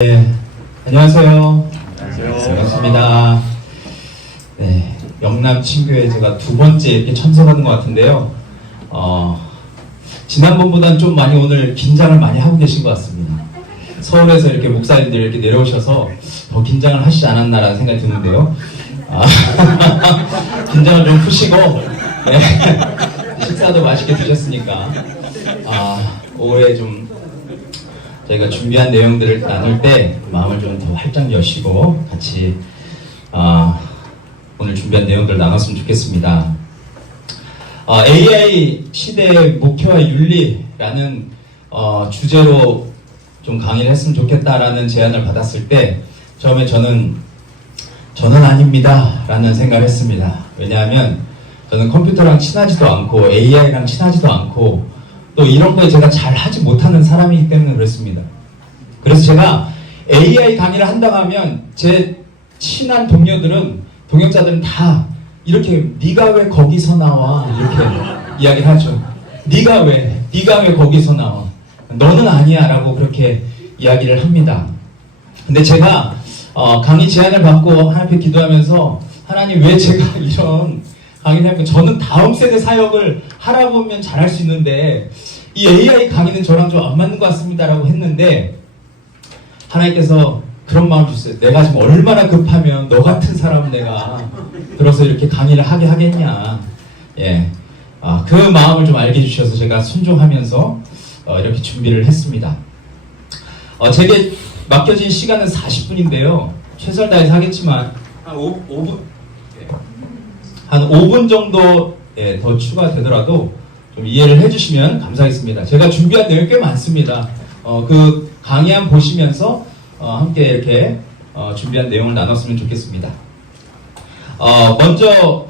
네, 안녕하세요. 안녕하세요. 반갑습니다. 네, 영남 친교회 제가 두 번째 이렇게 참석하는 것 같은데요. 지난번보다는 좀 많이 오늘 긴장을 많이 하고 계신 것 같습니다. 서울에서 이렇게 목사님들이 이렇게 내려오셔서 더 긴장을 하시지 않았나라는 생각이 드는데요. 긴장을 좀 푸시고, 네, 식사도 맛있게 드셨으니까, 올해 좀 저희가 준비한 내용들을 나눌 때 마음을 좀 더 활짝 여시고 같이 오늘 준비한 내용들을 나눴으면 좋겠습니다. AI 시대의 목표와 윤리라는 주제로 좀 강의를 했으면 좋겠다라는 제안을 받았을 때 처음에 저는 아닙니다 라는 생각을 했습니다. 왜냐하면 저는 컴퓨터랑 친하지도 않고 AI랑 친하지도 않고 또 이런 거에 제가 잘 하지 못하는 사람이기 때문에 그렇습니다. 그래서 제가 AI 강의를 한다고 하면 제 친한 동역자들은 다 이렇게 네가 왜 거기서 나와 이렇게 이야기를 하죠. 네가 왜 거기서 나와, 너는 아니야 라고 그렇게 이야기를 합니다. 근데 제가 강의 제안을 받고 하나님 앞에 기도하면서 하나님 왜 제가 이런 강의를 하면 저는 다음 세대 사역을 하라고 하면 잘할 수 있는데 이 AI 강의는 저랑 좀 안 맞는 것 같습니다 라고 했는데 하나님께서 그런 마음을 주셨어요. 내가 지금 얼마나 급하면 너 같은 사람 내가 들어서 이렇게 강의를 하게 하겠냐. 예, 그 마음을 좀 알게 해주셔서 제가 순종하면서 이렇게 준비를 했습니다. 제게 맡겨진 시간은 40분인데요. 최선을 다해서 하겠지만 한 5분 정도 더 추가되더라도 좀 이해를 해주시면 감사하겠습니다. 제가 준비한 내용이 꽤 많습니다. 그 강의 한번 보시면서 함께 이렇게 준비한 내용을 나눴으면 좋겠습니다. 먼저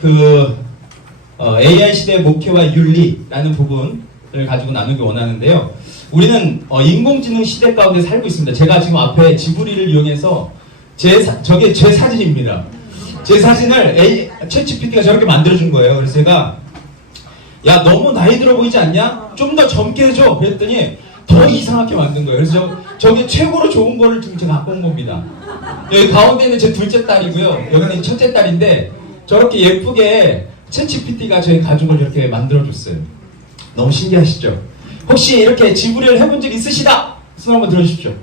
AI 시대의 목표와 윤리라는 부분을 가지고 나누기 원하는데요. 우리는 인공지능 시대 가운데 살고 있습니다. 제가 지금 앞에 지브리를 이용해서 저게 제 사진입니다. 제 사진을 챗GPT가 저렇게 만들어준 거예요. 그래서 제가 야 너무 나이 들어 보이지 않냐? 좀 더 젊게 해줘. 그랬더니 더 이상하게 만든 거예요. 그래서 저게 최고로 좋은 거를 지금 제가 갖고 온 겁니다. 여기 가운데는 제 둘째 딸이고요. 여기는 첫째 딸인데 저렇게 예쁘게 챗GPT가 저희 가족을 이렇게 만들어줬어요. 너무 신기하시죠? 혹시 이렇게 지브리를 해본 적 있으시다? 손 한번 들어주십시오.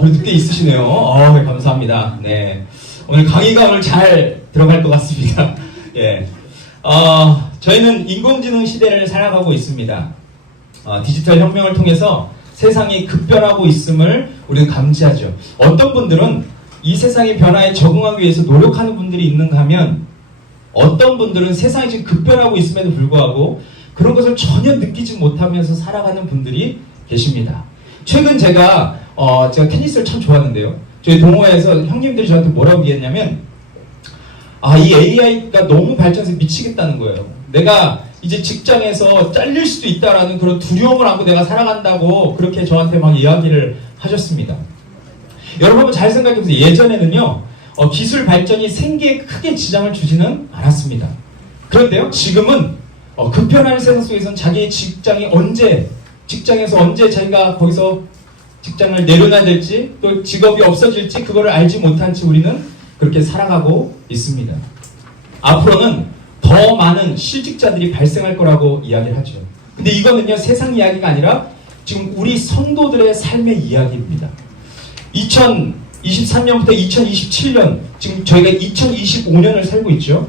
그래도 꽤 있으시네요. 네, 감사합니다. 네. 오늘 강의가 오늘 잘 들어갈 것 같습니다. 예. 저희는 인공지능 시대를 살아가고 있습니다. 디지털 혁명을 통해서 세상이 급변하고 있음을 우리는 감지하죠. 어떤 분들은 이 세상의 변화에 적응하기 위해서 노력하는 분들이 있는가 하면 어떤 분들은 세상이 지금 급변하고 있음에도 불구하고 그런 것을 전혀 느끼지 못하면서 살아가는 분들이 계십니다. 최근 제가 테니스를 참 좋아하는데요. 저희 동호회에서 형님들이 저한테 뭐라고 얘기했냐면 이 AI가 너무 발전해서 미치겠다는 거예요. 내가 이제 직장에서 잘릴 수도 있다라는 그런 두려움을 안고 내가 살아간다고 그렇게 저한테 막 이야기를 하셨습니다. 여러분 잘 생각해보세요. 예전에는요 기술 발전이 생계에 크게 지장을 주지는 않았습니다. 그런데요 지금은 급변하는 세상 속에서는 자기의 직장에서 언제 자기가 거기서 직장을 내려놔야 될지 또 직업이 없어질지 그거를 알지 못한 채 우리는 그렇게 살아가고 있습니다. 앞으로는 더 많은 실직자들이 발생할 거라고 이야기를 하죠. 근데 이거는요 세상 이야기가 아니라 지금 우리 성도들의 삶의 이야기입니다. 2023년부터 2027년 지금 저희가 2025년을 살고 있죠.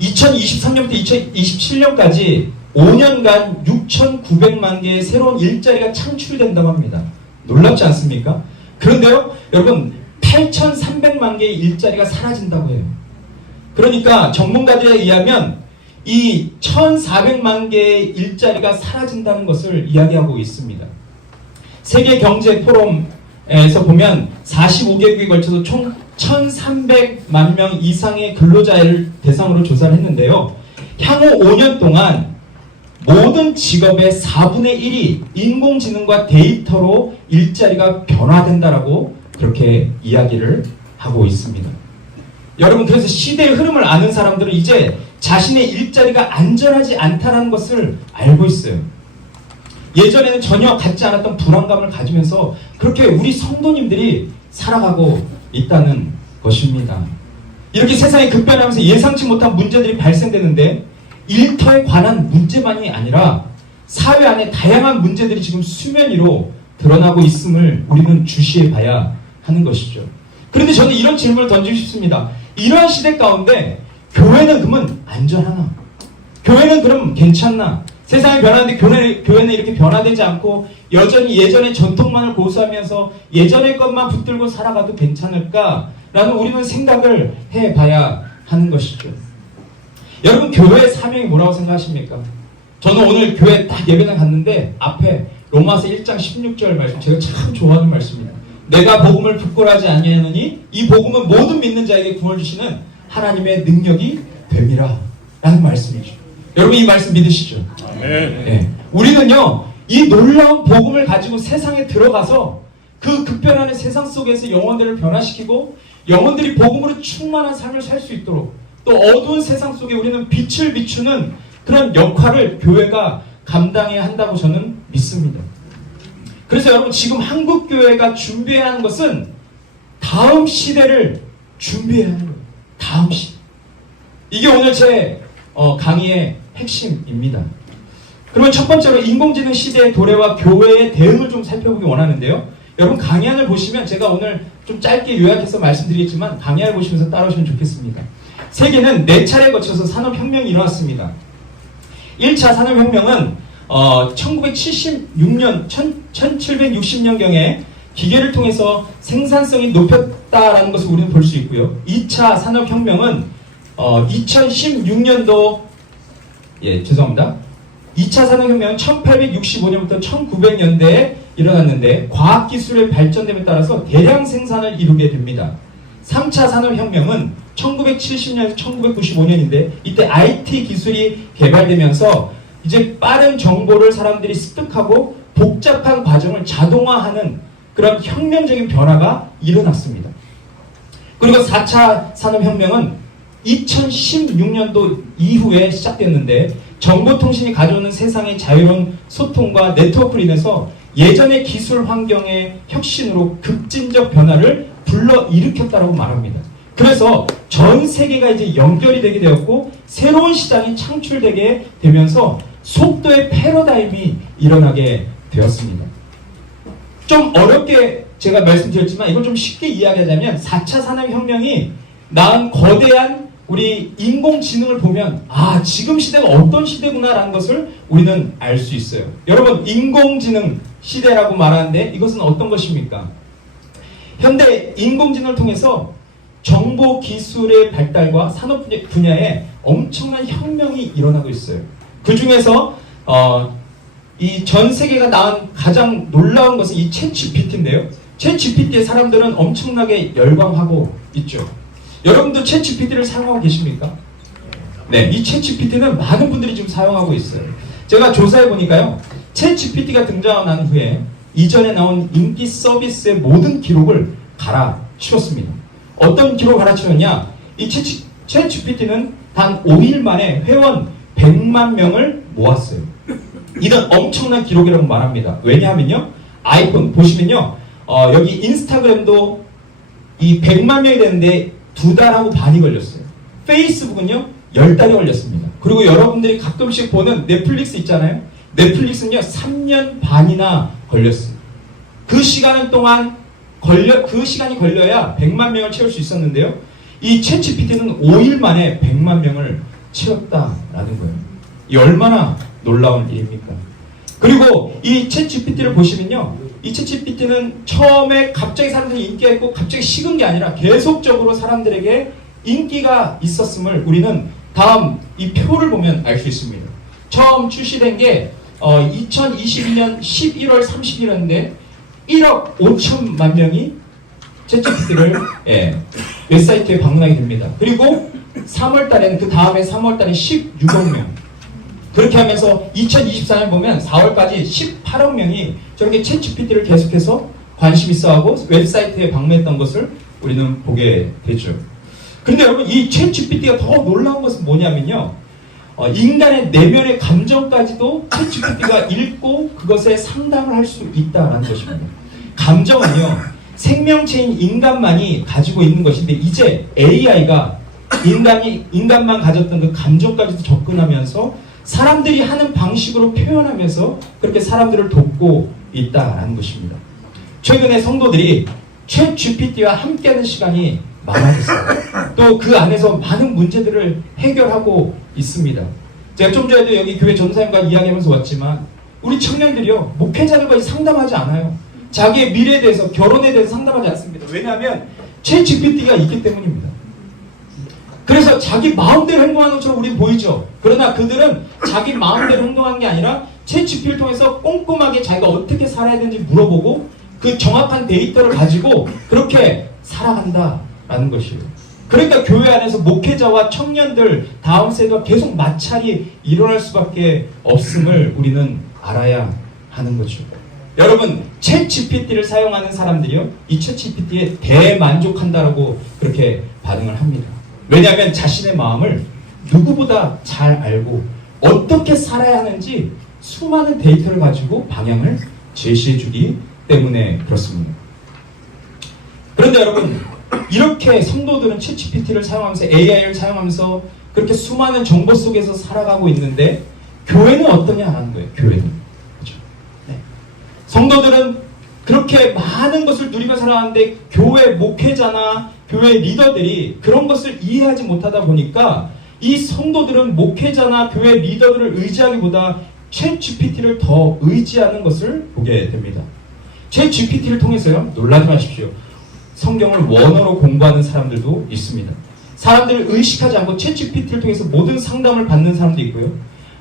2023년부터 2027년까지 5년간 6,900만 개의 새로운 일자리가 창출된다고 합니다. 놀랍지 않습니까? 그런데요 여러분 8,300만 개의 일자리가 사라진다고 해요. 그러니까 전문가들에 의하면 이 1,400만 개의 일자리가 사라진다는 것을 이야기하고 있습니다. 세계경제포럼에서 보면 45개국에 걸쳐서 총 1,300만 명 이상의 근로자를 대상으로 조사를 했는데요. 향후 5년 동안 모든 직업의 4분의 1이 인공지능과 데이터로 일자리가 변화된다라고 그렇게 이야기를 하고 있습니다. 여러분 그래서 시대의 흐름을 아는 사람들은 이제 자신의 일자리가 안전하지 않다는 것을 알고 있어요. 예전에는 전혀 갖지 않았던 불안감을 가지면서 그렇게 우리 성도님들이 살아가고 있다는 것입니다. 이렇게 세상이 급변하면서 예상치 못한 문제들이 발생되는데 일터에 관한 문제만이 아니라 사회 안에 다양한 문제들이 지금 수면 위로 드러나고 있음을 우리는 주시해 봐야 하는 것이죠. 그런데 저는 이런 질문을 던지고 싶습니다. 이러한 시대 가운데 교회는 그러면 안전하나? 교회는 그럼 괜찮나? 세상이 변하는데 교회는 이렇게 변화되지 않고 여전히 예전의 전통만을 고수하면서 예전의 것만 붙들고 살아가도 괜찮을까라는 우리는 생각을 해봐야 하는 것이죠. 여러분, 교회의 사명이 뭐라고 생각하십니까? 저는 오늘 교회 딱 예배당 갔는데 앞에 로마서 1장 16절 말씀, 제가 참 좋아하는 말씀입니다. 내가 복음을 부끄러워하지 아니하노니 이 복음은 모든 믿는 자에게 구원을 주시는 하나님의 능력이 됨이라 라는 말씀이죠. 여러분, 이 말씀 믿으시죠? 네. 우리는요, 이 놀라운 복음을 가지고 세상에 들어가서 그 급변하는 세상 속에서 영혼들을 변화시키고 영혼들이 복음으로 충만한 삶을 살 수 있도록, 또 어두운 세상 속에 우리는 빛을 비추는 그런 역할을 교회가 감당해야 한다고 저는 믿습니다. 그래서 여러분, 지금 한국교회가 준비해야 하는 것은 다음 시대를 준비해야 하는 거예요. 다음 시대. 이게 오늘 제 강의의 핵심입니다. 그러면 첫 번째로 인공지능 시대의 도래와 교회의 대응을 좀 살펴보기 원하는데요. 여러분, 강의안을 보시면 제가 오늘 좀 짧게 요약해서 말씀드리겠지만 강의안을 보시면서 따라오시면 좋겠습니다. 세계는 4차례에 거쳐서 산업혁명이 일어났습니다. 1차 산업혁명은 1976년, 1760년경에 기계를 통해서 생산성이 높였다라는 것을 우리는 볼 수 있고요. 2차 산업혁명은 2016년도 2차 산업혁명은 1865년부터 1900년대에 일어났는데 과학기술의 발전됨에 따라서 대량 생산을 이루게 됩니다. 3차 산업혁명은 1970년에서 1995년인데 이때 IT 기술이 개발되면서 이제 빠른 정보를 사람들이 습득하고 복잡한 과정을 자동화하는 그런 혁명적인 변화가 일어났습니다. 그리고 4차 산업혁명은 2016년도 이후에 시작됐는데 정보통신이 가져오는 세상의 자유로운 소통과 네트워크로 인해서 예전의 기술 환경의 혁신으로 급진적 변화를 불러일으켰다고 말합니다. 그래서 전 세계가 이제 연결이 되게 되었고 새로운 시장이 창출되게 되면서 속도의 패러다임이 일어나게 되었습니다. 좀 어렵게 제가 말씀드렸지만 이걸 좀 쉽게 이야기하자면 4차 산업혁명이 낳은 거대한 우리 인공지능을 보면 지금 시대가 어떤 시대구나라는 것을 우리는 알 수 있어요. 여러분, 인공지능 시대라고 말하는데 이것은 어떤 것입니까? 현대 인공지능을 통해서 정보 기술의 발달과 산업 분야에 엄청난 혁명이 일어나고 있어요. 그 중에서 이 전 세계가 낳은 가장 놀라운 것은 이 챗GPT인데요. 챗GPT에 사람들은 엄청나게 열광하고 있죠. 여러분도 챗GPT를 사용하고 계십니까? 네, 이 챗GPT는 많은 분들이 지금 사용하고 있어요. 제가 조사해 보니까요, 챗GPT가 등장하고 난 후에 이전에 나온 인기 서비스의 모든 기록을 갈아치웠습니다. 어떤 기록을 갈아치웠냐? 이 챗GPT는 단 5일 만에 회원 100만 명을 모았어요. 이런 엄청난 기록이라고 말합니다. 왜냐하면요, 아이폰 보시면요, 여기 인스타그램도 이 100만 명이 되는데 2달하고 반이 걸렸어요. 페이스북은요 10달이 걸렸습니다. 그리고 여러분들이 가끔씩 보는 넷플릭스 있잖아요. 넷플릭스는요 3년 반이나 걸렸어요. 그 시간이 걸려야 100만 명을 채울 수 있었는데요. 이 챗GPT는 5일 만에 100만 명을 채웠다라는 거예요. 이 얼마나 놀라운 일입니까? 그리고 이 챗GPT를 보시면요, 이 챗GPT는 처음에 갑자기 사람들이 인기가 있고 갑자기 식은 게 아니라 계속적으로 사람들에게 인기가 있었음을 우리는 다음 이 표를 보면 알 수 있습니다. 처음 출시된 게 2022년 11월 30일인데 1억 5천만 명이 챗GPT를 웹사이트에 방문하게 됩니다. 그리고 3월달에는 그 다음에 3월달에 16억 명. 그렇게 하면서 2024년 보면 4월까지 18억 명이 저렇게 챗GPT를 계속해서 관심 있어하고 웹사이트에 방문했던 것을 우리는 보게 되죠. 근데 여러분, 이 챗GPT가 더 놀라운 것은 뭐냐면요, 인간의 내면의 감정까지도 챗GPT가 읽고 그것에 상담을 할 수 있다는 것입니다. 감정은요, 생명체인 인간만이 가지고 있는 것인데 이제 AI가 인간만 가졌던 그 감정까지도 접근하면서 사람들이 하는 방식으로 표현하면서 그렇게 사람들을 돕고 있다는 것입니다. 최근에 성도들이 챗GPT와 함께하는 시간이 많아졌어요. 또 그 안에서 많은 문제들을 해결하고 있습니다. 제가 좀 전에도 여기 교회 전사님과 이야기하면서 왔지만 우리 청년들이요, 목회자들과 상담하지 않아요. 자기의 미래에 대해서, 결혼에 대해서 상담하지 않습니다. 왜냐하면 챗GPT가 있기 때문입니다. 그래서 자기 마음대로 행동하는 것처럼 우리는 보이죠. 그러나 그들은 자기 마음대로 행동하는 게 아니라 챗GPT를 통해서 꼼꼼하게 자기가 어떻게 살아야 되는지 물어보고 그 정확한 데이터를 가지고 그렇게 살아간다라는 것이에요. 그러니까 교회 안에서 목회자와 청년들, 다음 세대가 계속 마찰이 일어날 수밖에 없음을 우리는 알아야 하는 거죠. 여러분, 챗GPT를 사용하는 사람들이요, 이 챗GPT에 대만족한다라고 그렇게 반응을 합니다. 왜냐하면 자신의 마음을 누구보다 잘 알고 어떻게 살아야 하는지 수많은 데이터를 가지고 방향을 제시해 주기 때문에 그렇습니다. 그런데 여러분, 이렇게 성도들은 챗GPT를 사용하면서 AI를 사용하면서 그렇게 수많은 정보 속에서 살아가고 있는데 교회는 어떠냐 하는 거예요. 교회는. 그렇죠? 네. 성도들은 그렇게 많은 것을 누리며 살아가는데 교회 목회자나 교회 리더들이 그런 것을 이해하지 못하다 보니까 이 성도들은 목회자나 교회 리더들을 의지하기보다 챗GPT를 더 의지하는 것을 보게 됩니다. 챗GPT를 통해서요, 놀라지 마십시오. 성경을 원어로 공부하는 사람들도 있습니다. 사람들을 의식하지 않고 챗GPT를 통해서 모든 상담을 받는 사람도 있고요.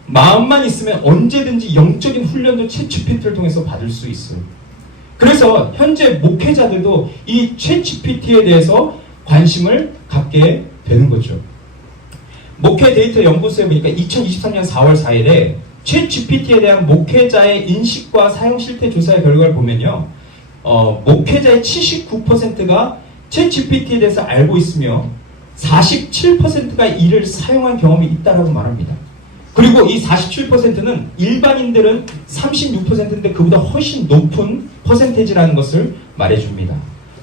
마음만 있으면 언제든지 영적인 훈련도 챗GPT를 통해서 받을 수 있어요. 그래서 현재 목회자들도 이 챗GPT에 대해서 관심을 갖게 되는 거죠. 목회 데이터 연구소에 보니까 2023년 4월 4일에 챗GPT에 대한 목회자의 인식과 사용 실태 조사의 결과를 보면요, 목회자의 79%가 챗GPT에 대해서 알고 있으며 47%가 이를 사용한 경험이 있다라고 말합니다. 그리고 이 47%는 일반인들은 36%인데 그보다 훨씬 높은 퍼센테이지라는 것을 말해줍니다.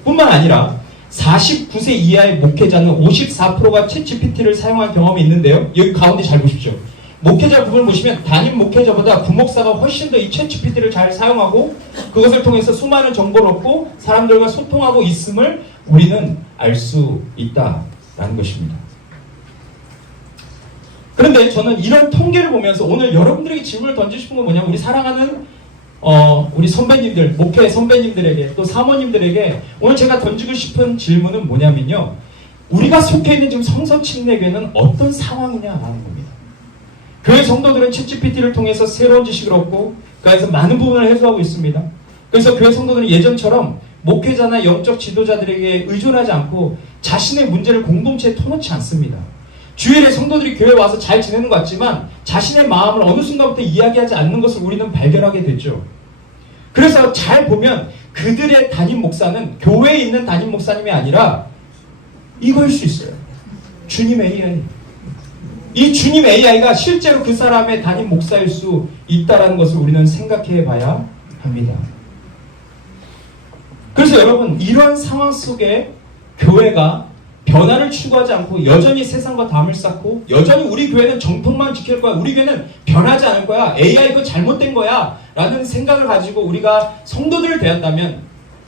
뿐만 아니라 49세 이하의 목회자는 54%가 챗GPT를 사용한 경험이 있는데요. 여기 가운데 잘 보십시오. 목회자 부분을 보시면 담임 목회자보다 부목사가 훨씬 더 이 챗GPT를 잘 사용하고 그것을 통해서 수많은 정보를 얻고 사람들과 소통하고 있음을 우리는 알 수 있다라는 것입니다. 그런데 저는 이런 통계를 보면서 오늘 여러분들에게 질문을 던지고 싶은 건 뭐냐면, 우리 사랑하는 우리 선배님들, 목회 선배님들에게 또 사모님들에게 오늘 제가 던지고 싶은 질문은 뭐냐면요, 우리가 속해 있는 지금 성서침례교회는 어떤 상황이냐라는 겁니다. 교회 성도들은 챗GPT를 통해서 새로운 지식을 얻고 그 안에서 많은 부분을 해소하고 있습니다. 그래서 교회 성도들은 예전처럼 목회자나 영적 지도자들에게 의존하지 않고 자신의 문제를 공동체에 터놓지 않습니다. 주일에 성도들이 교회에 와서 잘 지내는 것 같지만 자신의 마음을 어느 순간부터 이야기하지 않는 것을 우리는 발견하게 되죠. 그래서 잘 보면 그들의 담임 목사는 교회에 있는 담임 목사님이 아니라 이거일 수 있어요. 주님 AI. 이 주님 AI가 실제로 그 사람의 담임 목사일 수 있다는 것을 우리는 생각해 봐야 합니다. 그래서 여러분, 이러한 상황 속에 교회가 변화를 추구하지 않고 여전히 세상과 담을 쌓고 여전히 우리 교회는 정통만 지킬 거야, 우리 교회는 변하지 않을 거야, AI 그거 잘못된 거야 라는 생각을 가지고 우리가 성도들을 대한다면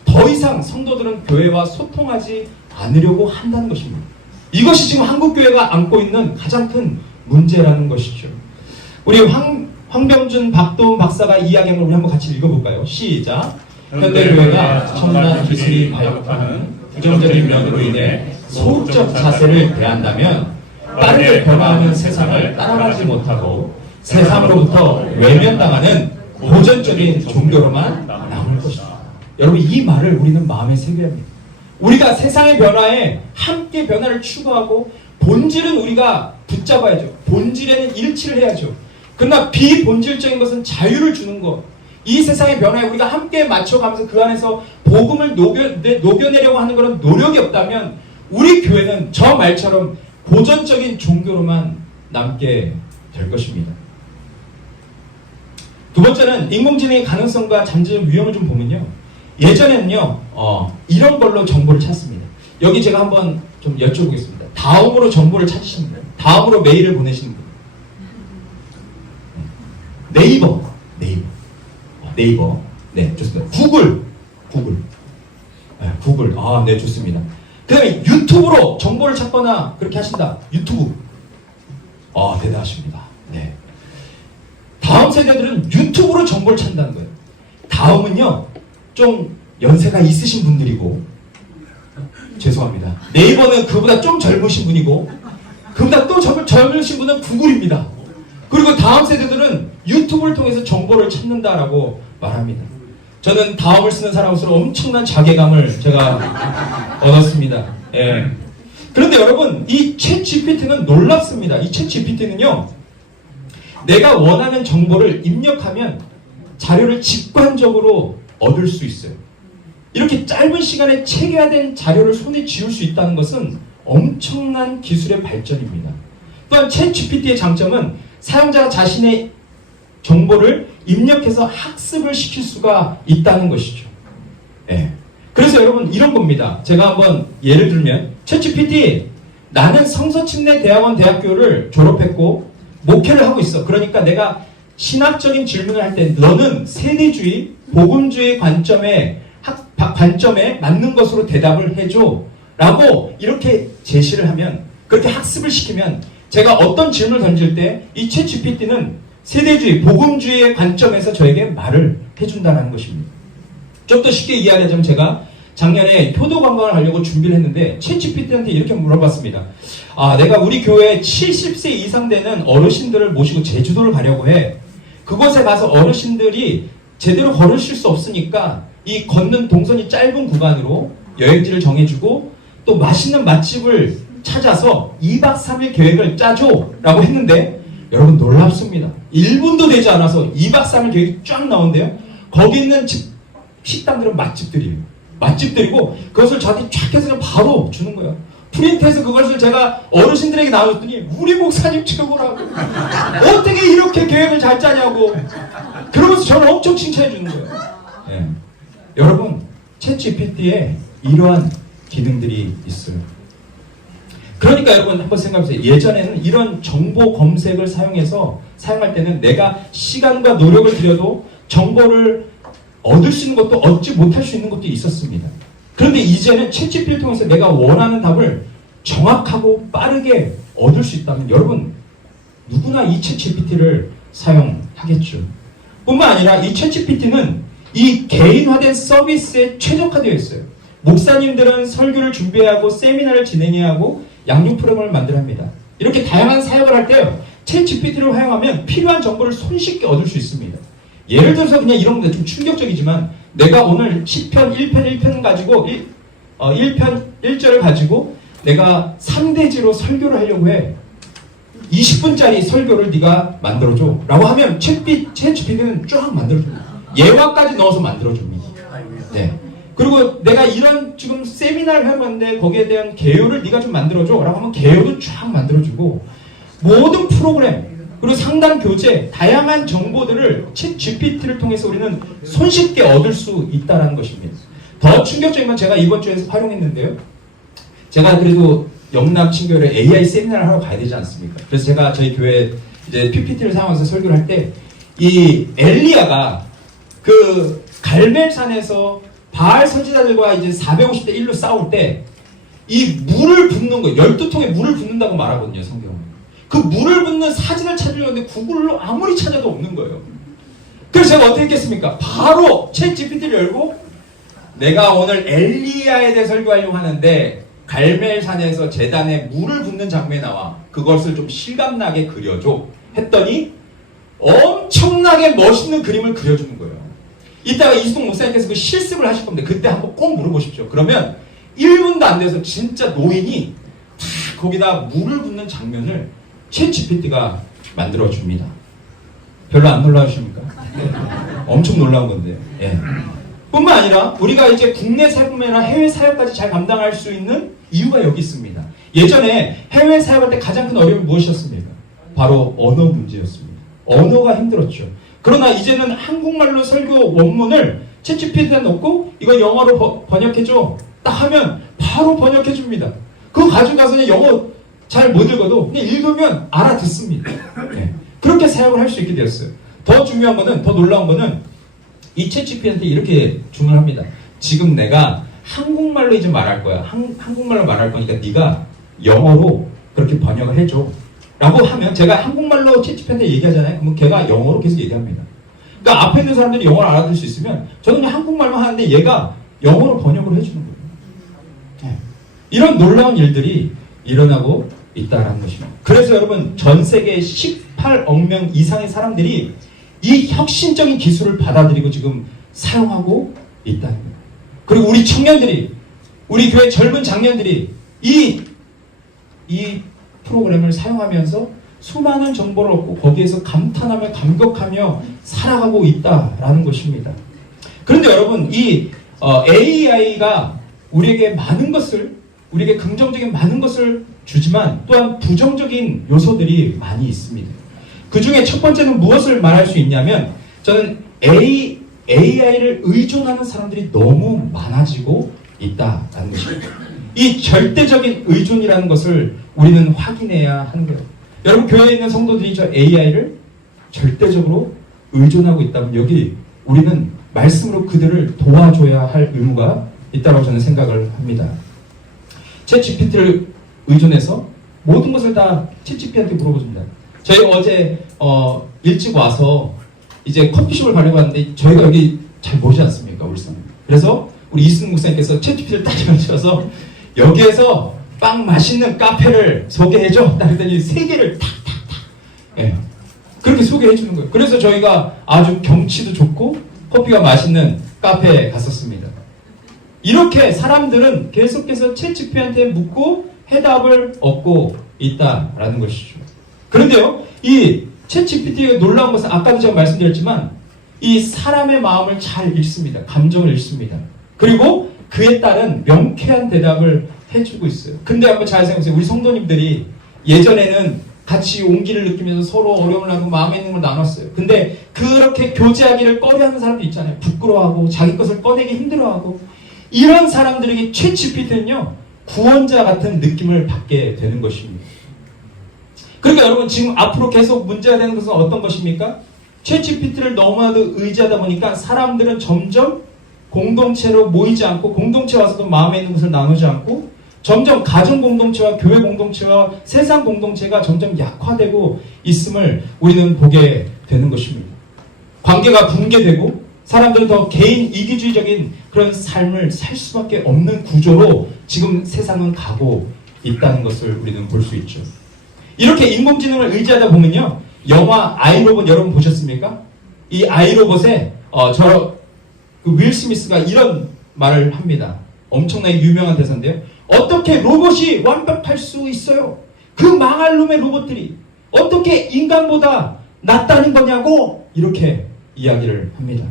더 이상 성도들은 교회와 소통하지 않으려고 한다는 것입니다. 이것이 지금 한국교회가 안고 있는 가장 큰 문제라는 것이죠. 우리 황병준, 박도훈 박사가 이야기한 걸 우리 한번 같이 읽어볼까요? 시작. 현대교회가 첨단 기술이 발육하는 부정적인 면으로 인해 소극적 자세를 대한다면 빠르게 변화하는 세상을 따라가지 못하고 세상으로부터 외면당하는 고전적인 종교로만 남을 것이다. 여러분, 이 말을 우리는 마음에 새겨야 합니다. 우리가 세상의 변화에 함께 변화를 추구하고 본질은 우리가 붙잡아야죠. 본질에는 일치를 해야죠. 그러나 비본질적인 것은 자유를 주는 것. 이 세상의 변화에 우리가 함께 맞춰가면서 그 안에서 복음을 녹여내려고 하는 그런 노력이 없다면 우리 교회는 저 말처럼 고전적인 종교로만 남게 될 것입니다. 두 번째는 인공지능의 가능성과 잠재적 위험을 좀 보면요. 예전에는요, 이런 걸로 정보를 찾습니다. 여기 제가 한번 좀 여쭤보겠습니다. 다음으로 정보를 찾으시는 분, 다음으로 메일을 보내시는 분. 네이버. 네, 좋습니다. 구글. 네, 좋습니다. 그 다음에 유튜브로 정보를 찾거나 그렇게 하신다. 유튜브. 대단하십니다. 네. 다음 세대들은 유튜브로 정보를 찾는다는 거예요. 다음은요, 좀 연세가 있으신 분들이고, 죄송합니다. 네이버는 그보다 좀 젊으신 분이고, 그보다 또 젊으신 분은 구글입니다. 그리고 다음 세대들은 유튜브를 통해서 정보를 찾는다라고 말합니다. 저는 다음을 쓰는 사람으로서 엄청난 자괴감을 제가 얻었습니다. 예. 그런데 여러분, 이 챗 GPT는 놀랍습니다. 이 챗 GPT는요, 내가 원하는 정보를 입력하면 자료를 직관적으로 얻을 수 있어요. 이렇게 짧은 시간에 체계화된 자료를 손에 쥐울 수 있다는 것은 엄청난 기술의 발전입니다. 또한 챗 GPT의 장점은 사용자 자신의 정보를 입력해서 학습을 시킬 수가 있다는 것이죠. 네. 그래서 여러분 이런 겁니다. 제가 한번 예를 들면 챗 GPT, 나는 성서침례대학원 대학교를 졸업했고 목회를 하고 있어. 그러니까 내가 신학적인 질문을 할 때 너는 세대주의, 복음주의 관점에 맞는 것으로 대답을 해줘 라고 이렇게 제시를 하면, 그렇게 학습을 시키면 제가 어떤 질문을 던질 때 이 챗 GPT는 세대주의, 복음주의의 관점에서 저에게 말을 해준다는 것입니다. 좀 더 쉽게 이해하자면 제가 작년에 효도 관광을 하려고 준비를 했는데 챗 GPT한테 이렇게 물어봤습니다. 내가 우리 교회에 70세 이상 되는 어르신들을 모시고 제주도를 가려고 해. 그곳에 가서 어르신들이 제대로 걸으실 수 없으니까 이 걷는 동선이 짧은 구간으로 여행지를 정해주고 또 맛있는 맛집을 찾아서 2박 3일 계획을 짜줘 라고 했는데, 여러분 놀랍습니다. 1분도 되지 않아서 2박 3일 계획이 쫙 나온대요. 거기 있는 식당들은 맛집들이고 그것을 저한테 쫙 해서 바로 주는 거예요. 프린트해서 그것을 제가 어르신들에게 나눠줬더니 우리 목사님 최고라고, 어떻게 이렇게 계획을 잘 짜냐고 그러면서 저를 엄청 칭찬해 주는 거예요. 네. 여러분, 챗 GPT에 이러한 기능들이 있어요. 그러니까 여러분 한번 생각해보세요. 예전에는 이런 정보 검색을 사용할 때는 내가 시간과 노력을 들여도 정보를 얻을 수 있는 것도 얻지 못할 수 있는 것도 있었습니다. 그런데 이제는 챗 GPT를 통해서 내가 원하는 답을 정확하고 빠르게 얻을 수 있다면 여러분 누구나 이 챗 GPT를 사용하겠죠. 뿐만 아니라 이 챗 GPT는 이 개인화된 서비스에 최적화되어 있어요. 목사님들은 설교를 준비하고 세미나를 진행해야 하고 양육 프로그램을 만들어야 합니다. 이렇게 다양한 사역을 할 때 챗 GPT를 활용하면 필요한 정보를 손쉽게 얻을 수 있습니다. 예를 들어서 그냥 이런 건데 좀 충격적이지만, 내가 오늘 시편 1편 가지고 1편 1절을 가지고 내가 3대지로 설교를 하려고 해. 20분짜리 설교를 네가 만들어줘 라고 하면 챗 GPT는 쫙 만들어줍니다. 예화까지 넣어서 만들어줍니다. 네. 그리고 내가 이런 지금 세미나를 해봤는데 거기에 대한 개요를 네가 좀 만들어줘 라고 하면 개요도 쫙 만들어주고, 모든 프로그램 그리고 상담 교재, 다양한 정보들을 챗 GPT를 통해서 우리는 손쉽게 얻을 수 있다는 것입니다. 더 충격적인 건 제가 이번 주에 활용했는데요. 제가 그래도 영남 친교회 AI 세미나를 하러 가야 되지 않습니까? 그래서 제가 저희 교회 이제 PPT를 사용해서 설교를 할 때 이 엘리야가 그 갈멜산에서 바알 선지자들과 이제 450대 1로 싸울 때 이 물을 붓는 거, 12통에 물을 붓는다고 말하거든요, 성경은. 그 물을 붓는 사진을 찾으려는데 구글로 아무리 찾아도 없는 거예요. 그래서 제가 어떻게 했겠습니까? 바로 챗 GPT를 열고 내가 오늘 엘리야에 대해 설교하려고 하는데 갈멜산에서 제단에 물을 붓는 장면이 나와. 그것을 좀 실감나게 그려줘. 했더니 엄청나게 멋있는 그림을 그려주는 거예요. 이따가 이수동 목사님께서 그 실습을 하실 겁니다. 그때 한번 꼭 물어보십시오. 그러면 1분도 안 돼서 진짜 노인이 다 거기다 물을 붓는 장면을 챗 GPT가 만들어줍니다. 별로 안 놀라우십니까? 엄청 놀라운 건데요. 예. 뿐만 아니라 우리가 이제 국내 사역이나 해외 사역까지 잘 감당할 수 있는 이유가 여기 있습니다. 예전에 해외 사역할 때 가장 큰 어려움이 무엇이었습니까? 바로 언어 문제였습니다. 언어가 힘들었죠. 그러나 이제는 한국말로 설교 원문을 챗GPT에 넣고 이거 영어로 번역해줘 딱 하면 바로 번역해줍니다. 그거 가지고 가서 그냥 영어 잘 못 읽어도 그냥 읽으면 알아듣습니다. 네. 그렇게 사용을 할 수 있게 되었어요. 더 중요한 거는, 더 놀라운 거는 이 챗GPT한테 이렇게 주문합니다. 지금 내가 한국말로 이제 말할 거야. 한국말로 말할 거니까 네가 영어로 그렇게 번역을 해줘 라고 하면, 제가 한국말로 챗GPT한테 얘기하잖아요. 그러면 걔가 영어로 계속 얘기합니다. 그러니까 앞에 있는 사람들이 영어를 알아들을 수 있으면 저는 그냥 한국말만 하는데 얘가 영어로 번역을 해주는 거예요. 네. 이런 놀라운 일들이 일어나고 있다는 것입니다. 그래서 여러분, 전 세계 18억 명 이상의 사람들이 이 혁신적인 기술을 받아들이고 지금 사용하고 있다는 거예요. 그리고 우리 청년들이, 우리 교회 젊은 장년들이 이 프로그램을 사용하면서 수많은 정보를 얻고 거기에서 감탄하며 감격하며 살아가고 있다라는 것입니다. 그런데 여러분, 이 AI가 우리에게 많은 것을, 우리에게 긍정적인 많은 것을 주지만 또한 부정적인 요소들이 많이 있습니다. 그 중에 첫 번째는 무엇을 말할 수 있냐면, 저는 AI를 의존하는 사람들이 너무 많아지고 있다라는 것입니다. 이 절대적인 의존이라는 것을 우리는 확인해야 하는 거예요. 여러분, 교회에 있는 성도들이 저 AI를 절대적으로 의존하고 있다면 여기 우리는 말씀으로 그들을 도와줘야 할 의무가 있다고 저는 생각을 합니다. 챗GPT를 의존해서 모든 것을 다 챗GPT한테 물어보십니다. 저희 어제 일찍 와서 이제 커피숍을 가려고 하는데 저희가 여기 잘 모르지 않습니까, 울산. 그래서 우리 이승 목사님께서 챗GPT를 딱 열어주셔서 여기에서 빵 맛있는 카페를 소개해줘 딱 했더니 3개를 탁탁탁, 예, 그렇게 소개해 주는 거예요. 그래서 저희가 아주 경치도 좋고 커피가 맛있는 카페에 갔었습니다. 이렇게 사람들은 계속해서 챗GPT한테 묻고 해답을 얻고 있다라는 것이죠. 그런데요, 이 챗GPT가 놀라운 것은 아까도 제가 말씀드렸지만 이 사람의 마음을 잘 읽습니다. 감정을 읽습니다. 그리고 그에 따른 명쾌한 대답을 해주고 있어요. 근데 한번 잘 생각해보세요. 우리 성도님들이 예전에는 같이 온기를 느끼면서 서로 어려움을 하고 마음에 있는 걸 나눴어요. 근데 그렇게 교제하기를 꺼려하는 사람도 있잖아요. 부끄러워하고 자기 것을 꺼내기 힘들어하고. 이런 사람들에게 챗GPT는요, 구원자 같은 느낌을 받게 되는 것입니다. 그러니까 여러분, 지금 앞으로 계속 문제가 되는 것은 어떤 것입니까? 챗GPT를 너무나도 의지하다 보니까 사람들은 점점 공동체로 모이지 않고, 공동체 와서도 마음에 있는 것을 나누지 않고, 점점 가정 공동체와 교회 공동체와 세상 공동체가 점점 약화되고 있음을 우리는 보게 되는 것입니다. 관계가 붕괴되고 사람들은 더 개인 이기주의적인 그런 삶을 살 수밖에 없는 구조로 지금 세상은 가고 있다는 것을 우리는 볼 수 있죠. 이렇게 인공지능을 의지하다 보면요, 영화 아이로봇 여러분 보셨습니까? 이 아이로봇에 윌 스미스가 이런 말을 합니다. 엄청나게 유명한 대사인데요. 어떻게 로봇이 완벽할 수 있어요? 그 망할 놈의 로봇들이 어떻게 인간보다 낫다는 거냐고 이렇게 이야기를 합니다.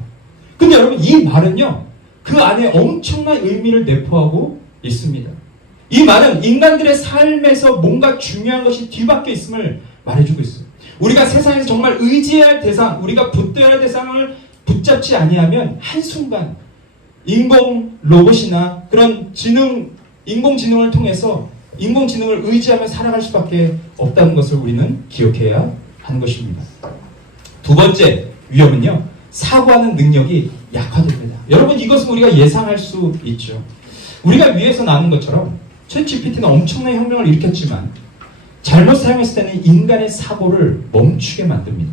근데 여러분, 이 말은요, 그 안에 엄청난 의미를 내포하고 있습니다. 이 말은 인간들의 삶에서 뭔가 중요한 것이 뒤바뀌어 있음을 말해주고 있어요. 우리가 세상에서 정말 의지해야 할 대상, 우리가 붙들어야 할 대상을 붙잡지 아니하면 한순간 인공 로봇이나 그런 인공지능을 통해서 인공지능을 의지하며 살아갈 수밖에 없다는 것을 우리는 기억해야 하는 것입니다. 두 번째 위험은요, 사고하는 능력이 약화됩니다. 여러분, 이것은 우리가 예상할 수 있죠. 우리가 위에서 나눈 것처럼 챗GPT는 엄청난 혁명을 일으켰지만 잘못 사용했을 때는 인간의 사고를 멈추게 만듭니다.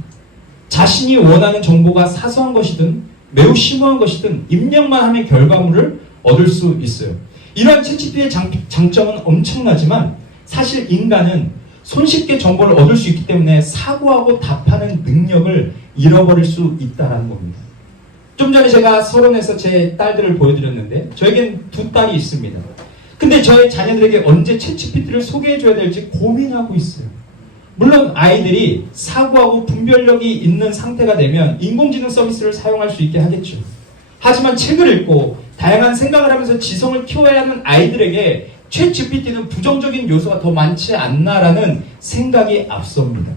자신이 원하는 정보가 사소한 것이든 매우 심오한 것이든 입력만 하면 결과물을 얻을 수 있어요. 이러한 챗GPT의 장점은 엄청나지만 사실 인간은 손쉽게 정보를 얻을 수 있기 때문에 사고하고 답하는 능력을 잃어버릴 수 있다는 겁니다. 좀 전에 제가 서론에서 제 딸들을 보여드렸는데 저에겐 2딸이 있습니다. 근데 저의 자녀들에게 언제 챗GPT를 소개해줘야 될지 고민하고 있어요. 물론 아이들이 사고하고 분별력이 있는 상태가 되면 인공지능 서비스를 사용할 수 있게 하겠죠. 하지만 책을 읽고 다양한 생각을 하면서 지성을 키워야 하는 아이들에게 챗GPT는 부정적인 요소가 더 많지 않나라는 생각이 앞섭니다.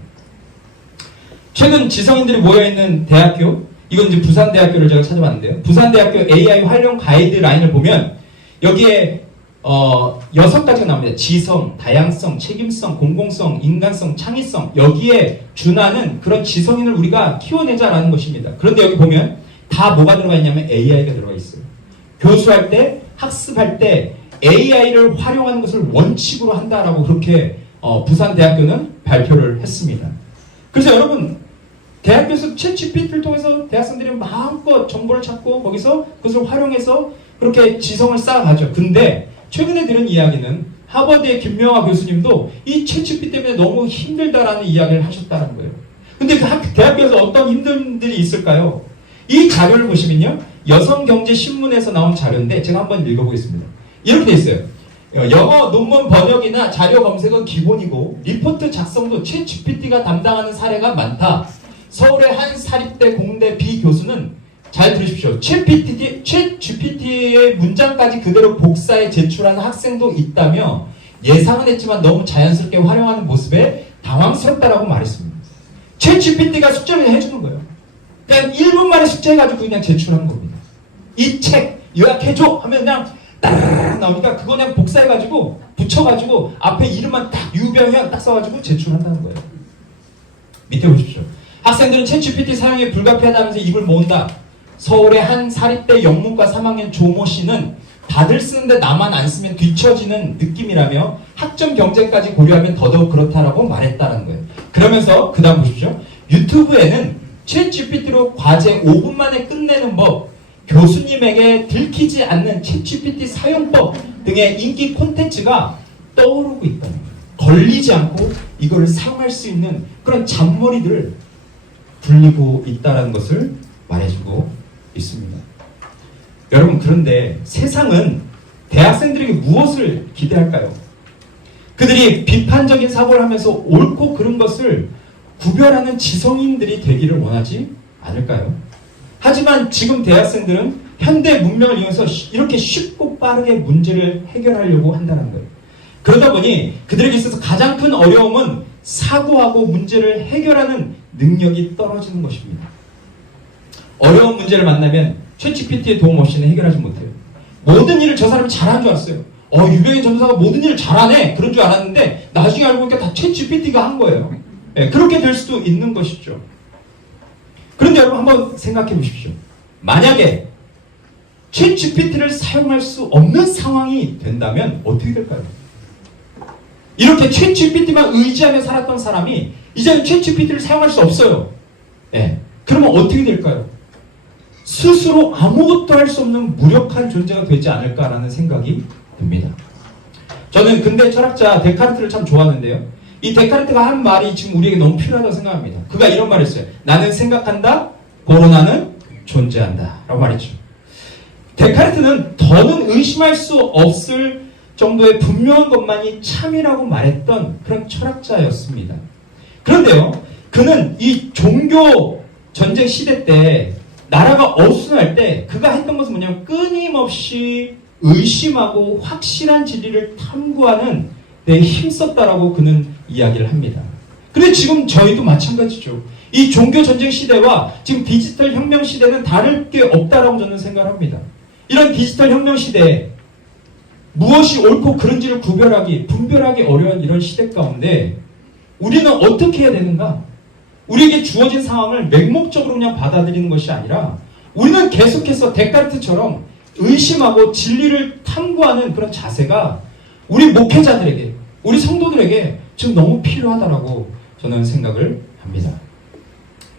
최근 지성인들이 모여있는 대학교, 이건 이제 부산대학교를 제가 찾아봤는데요. 부산대학교 AI 활용 가이드라인을 보면 여기에 6가지가 나옵니다. 지성, 다양성, 책임성, 공공성, 인간성, 창의성, 여기에 준하는 그런 지성인을 우리가 키워내자라는 것입니다. 그런데 여기 보면 다 뭐가 들어가 있냐면 AI가 들어가 있어요. 교수할 때, 학습할 때 AI를 활용하는 것을 원칙으로 한다라고 그렇게 부산대학교는 발표를 했습니다. 그래서 여러분, 대학교에서 챗GPT를 통해서 대학생들이 마음껏 정보를 찾고 거기서 그것을 활용해서 그렇게 지성을 쌓아가죠. 근데 최근에 들은 이야기는 하버드의 김명하 교수님도 이 챗GPT 때문에 너무 힘들다라는 이야기를 하셨다는 거예요. 근데 그 대학교에서 어떤 힘듦들이 있을까요? 이 자료를 보시면요. 여성경제신문에서 나온 자료인데 제가 한번 읽어보겠습니다. 이렇게 돼 있어요. 영어 논문 번역이나 자료 검색은 기본이고 리포트 작성도 챗GPT가 담당하는 사례가 많다. 서울의 한 사립대 공대 B 교수는 잘 들으십시오. 챗GPT의 문장까지 그대로 복사해 제출하는 학생도 있다며 예상은 했지만 너무 자연스럽게 활용하는 모습에 당황스럽다라고 말했습니다. 챗GPT가 숙제를 해주는 거예요. 그냥 1분 만에 숙제해가지고 그냥 제출하는 겁니다. 이 책 요약해줘 하면 그냥 따라락 나오니까 그거 그냥 복사해가지고 붙여가지고 앞에 이름만 딱 유병현 딱 써가지고 제출한다는 거예요. 밑에 보십시오. 학생들은 챗GPT 사용이 불가피하다면서 입을 모은다. 서울의 한 사립대 영문과 3학년 조모 씨는 다들 쓰는데 나만 안 쓰면 뒤처지는 느낌이라며 학점 경쟁까지 고려하면 더더욱 그렇다라고 말했다는 거예요. 그러면서 그 다음 보십시오. 유튜브에는 챗GPT로 과제 5분 만에 끝내는 법, 교수님에게 들키지 않는 챗GPT 사용법 등의 인기 콘텐츠가 떠오르고 있다는 거예요. 걸리지 않고 이거를 사용할 수 있는 그런 잔머리들을 불리고 있다는 것을 말해주고 있습니다. 여러분, 그런데 세상은 대학생들에게 무엇을 기대할까요? 그들이 비판적인 사고를 하면서 옳고 그른 것을 구별하는 지성인들이 되기를 원하지 않을까요? 하지만 지금 대학생들은 현대 문명을 이용해서 이렇게 쉽고 빠르게 문제를 해결하려고 한다는 거예요. 그러다 보니 그들에게 있어서 가장 큰 어려움은 사고하고 문제를 해결하는 능력이 떨어지는 것입니다. 어려운 문제를 만나면 챗GPT의 도움 없이는 해결하지 못해요. 모든 일을 저 사람이 잘하는 줄 알았어요. 유병희 전도사가 모든 일을 잘하네 그런 줄 알았는데 나중에 알고 보니까 다 챗GPT가 한 거예요. 네, 그렇게 될 수도 있는 것이죠. 그런데 여러분 한번 생각해 보십시오. 만약에 챗GPT를 사용할 수 없는 상황이 된다면 어떻게 될까요? 이렇게 챗GPT만 의지하며 살았던 사람이 이제는 챗GPT를 사용할 수 없어요. 네. 그러면 어떻게 될까요? 스스로 아무것도 할 수 없는 무력한 존재가 되지 않을까라는 생각이 듭니다. 저는 근대 철학자 데카르트를 참 좋아하는데요. 이 데카르트가 한 말이 지금 우리에게 너무 필요하다고 생각합니다. 그가 이런 말을 했어요. 나는 생각한다, 고로 나는 존재한다 라고 말했죠. 데카르트는 더는 의심할 수 없을 정도의 분명한 것만이 참이라고 말했던 그런 철학자였습니다. 그런데요, 그는 이 종교 전쟁 시대 때 나라가 어수선할 때 그가 했던 것은 뭐냐면 끊임없이 의심하고 확실한 진리를 탐구하는 데 힘썼다라고 그는 이야기를 합니다. 그런데 지금 저희도 마찬가지죠. 이 종교 전쟁 시대와 지금 디지털 혁명 시대는 다를 게 없다라고 저는 생각을 합니다. 이런 디지털 혁명 시대에 무엇이 옳고 그른지를 분별하기 어려운 이런 시대 가운데 우리는 어떻게 해야 되는가? 우리에게 주어진 상황을 맹목적으로 그냥 받아들이는 것이 아니라 우리는 계속해서 데카르트처럼 의심하고 진리를 탐구하는 그런 자세가 우리 목회자들에게, 우리 성도들에게 지금 너무 필요하다라고 저는 생각을 합니다.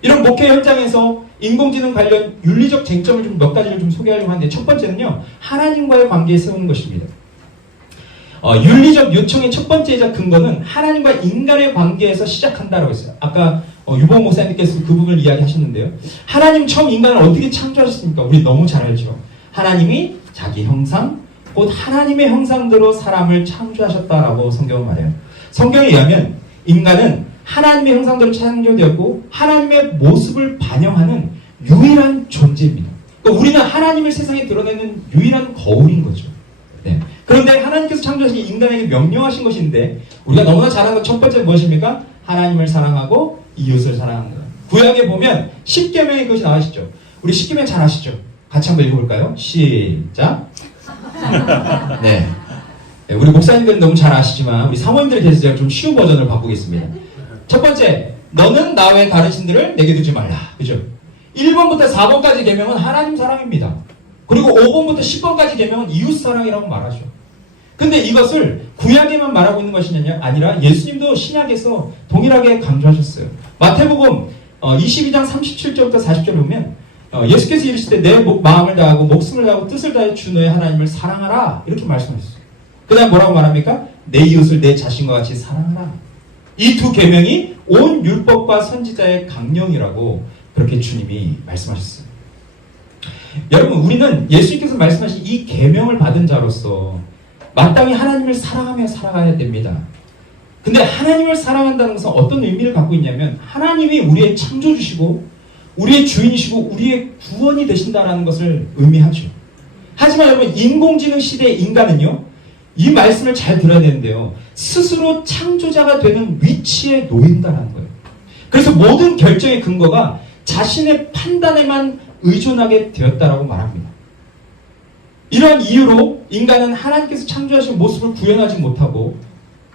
이런 목회 현장에서 인공지능 관련 윤리적 쟁점을 좀 몇 가지를 좀 소개하려고 하는데 첫 번째는요, 하나님과의 관계에 세우는 것입니다. 윤리적 요청의 첫 번째이자 근거는 하나님과 인간의 관계에서 시작한다라고 했어요. 아까 유봉 목사님께서 그 부분을 이야기하셨는데요. 하나님 처음 인간을 어떻게 창조하셨습니까? 우리 너무 잘 알죠. 하나님이 자기 형상, 곧 하나님의 형상대로 사람을 창조하셨다라고 성경은 말해요. 성경에 의하면 인간은 하나님의 형상대로 창조되었고 하나님의 모습을 반영하는 유일한 존재입니다. 그러니까 우리는 하나님을 세상에 드러내는 유일한 거울인 거죠. 네. 그런데 하나님께서 창조하신 인간에게 명령하신 것인데 우리가 너무나 잘 아는 첫 번째 무엇입니까? 하나님을 사랑하고 이웃을 사랑하는 것. 구약에 보면 10계명의 것이 나와있죠. 우리 10계명 잘 아시죠? 같이 한번 읽어볼까요? 시작. 네. 우리 목사님들은 너무 잘 아시지만 우리 사모님들에 대해서 제가 좀 쉬운 버전을 바꾸겠습니다. 첫 번째, 너는 나 외에 다른 신들을 내게 두지 말라. 그죠? 1번부터 4번까지 계명은 하나님 사랑입니다. 그리고 5번부터 10번까지 계명은 이웃 사랑이라고 말하죠. 근데 이것을 구약에만 말하고 있는 것이 아니라 예수님도 신약에서 동일하게 강조하셨어요. 마태복음 22장 37절부터 40절 보면 예수께서 이르시되 내 마음을 다하고 목숨을 다하고 뜻을 다해 주 너의 하나님을 사랑하라 이렇게 말씀하셨어요. 그 다음 뭐라고 말합니까? 내 이웃을 내 자신과 같이 사랑하라. 이 두 계명이 온 율법과 선지자의 강령이라고 그렇게 주님이 말씀하셨어요. 여러분, 우리는 예수님께서 말씀하신 이 계명을 받은 자로서 마땅히 하나님을 사랑하며 살아가야 됩니다. 근데 하나님을 사랑한다는 것은 어떤 의미를 갖고 있냐면 하나님이 우리의 창조주시고 우리의 주인이시고 우리의 구원이 되신다는 것을 의미하죠. 하지만 여러분, 인공지능 시대의 인간은요, 이 말씀을 잘 들어야 되는데요, 스스로 창조자가 되는 위치에 놓인다는 거예요. 그래서 모든 결정의 근거가 자신의 판단에만 의존하게 되었다라고 말합니다. 이러한 이유로 인간은 하나님께서 창조하신 모습을 구현하지 못하고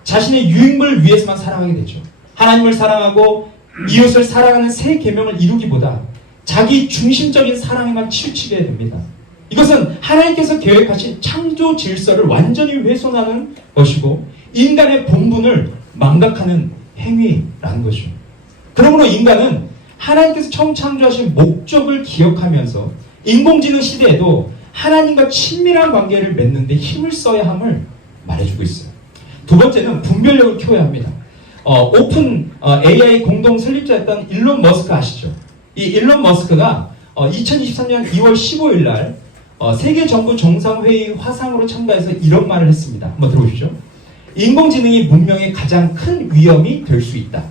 자신의 유익을 위해서만 살아가게 되죠. 하나님을 사랑하고 이웃을 사랑하는 새 계명을 이루기보다 자기 중심적인 사랑에만 치우치게 됩니다. 이것은 하나님께서 계획하신 창조 질서를 완전히 훼손하는 것이고 인간의 본분을 망각하는 행위라는 것이죠. 그러므로 인간은 하나님께서 처음 창조하신 목적을 기억하면서 인공지능 시대에도 하나님과 친밀한 관계를 맺는 데 힘을 써야 함을 말해주고 있어요. 두 번째는 분별력을 키워야 합니다. 오픈 AI 공동 설립자였던 일론 머스크 아시죠? 이 일론 머스크가 2023년 2월 15일 날 세계 정부 정상회의 화상으로 참가해서 이런 말을 했습니다. 한번 들어보시죠. 인공지능이 문명의 가장 큰 위험이 될 수 있다.